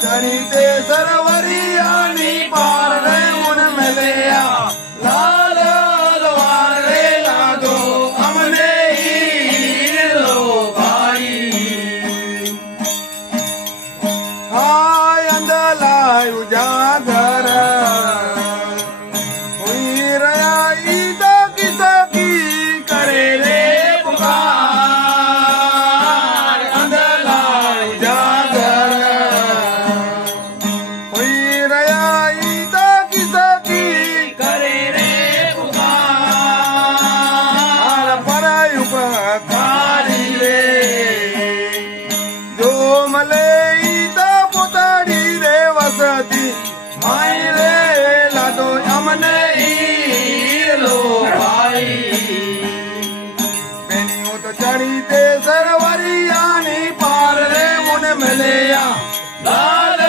चढ़ी ते सरवरियानी पार रे मुन मिलया लाल लवार रे लादो हमने ही लो भाई हाय अंदलाय उजागर हुई रया ईद किसकी करे रे चढ़ी ते सरवरियानी पार रे मुन मिलया लाल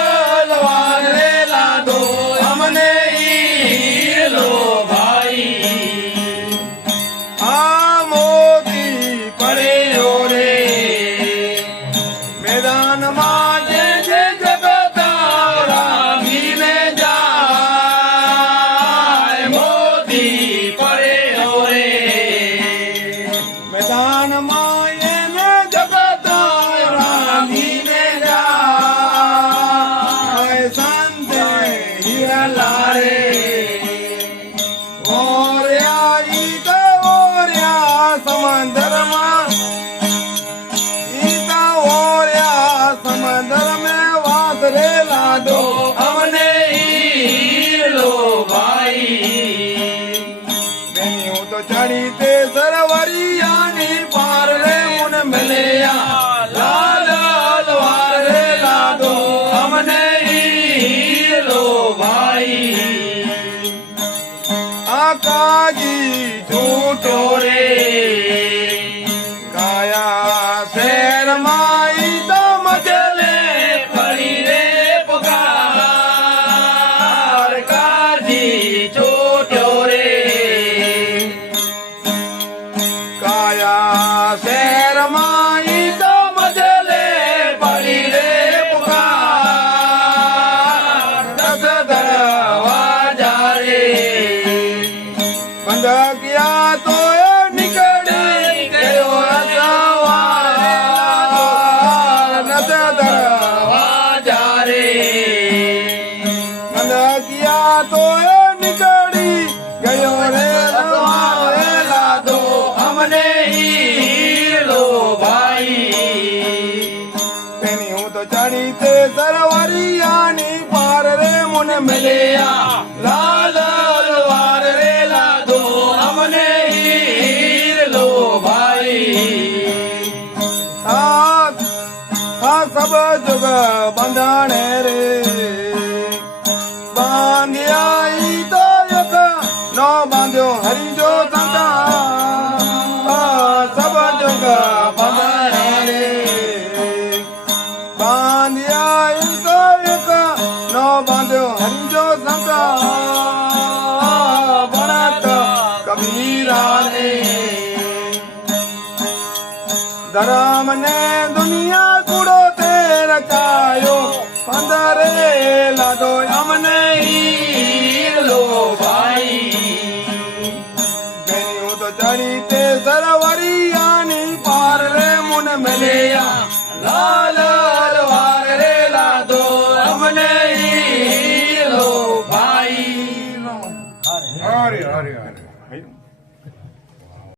लवार रे लादो हमने ही लो भाई आ मोती पड़े हो रे मैदान माजे जे जगतारा मीने जाए मोती पड़े हो रे मैदान माये ने जगत रानी ने जाए संते हीरा लारे और आई तो और या समंदर में ईता और या समंदर में वास रे ला दो हमने ही लो भाई बेनियों तो चढ़ी ते सरवरियानी पार रे मुन मिलया लाल लवार रे लादो हमने ही लो भाई आकाजी झूठो रे काया शहर माई तो मचले पड़ी रे पुकार काजी झूठो रे काया शहर माई तो मजले पड़ी रे पुकार दस दरवाजा रे बंद किया तो निकली गयो सवार दस दरवाजा रे बंद किया तो निकली गयो रे सवार ला दो हमने ही लो भाई तेनी हूँ तो चढ़ी ते सरवरियानी पार रे मुन मिलया लाल लवार रे ला दो हमने ही लो भाई आ सब जुग बंधाने रे बांधिया तो एक नौ बांध्यो हरि जो संता सब जुग बंधाने रे बांधिया तो एक नौ बांध्यो हरि जो संता बनत कबीरा ने धर्म ने दुनिया कूड़ो ते रचायो पंदरे लादो हमने ही लो भाई बेनियों तो चढ़ी ते सरवरियानी पार रे मुन मिलया लाल लवार रे लादो हमने ही लो भाई हरे हरे हरे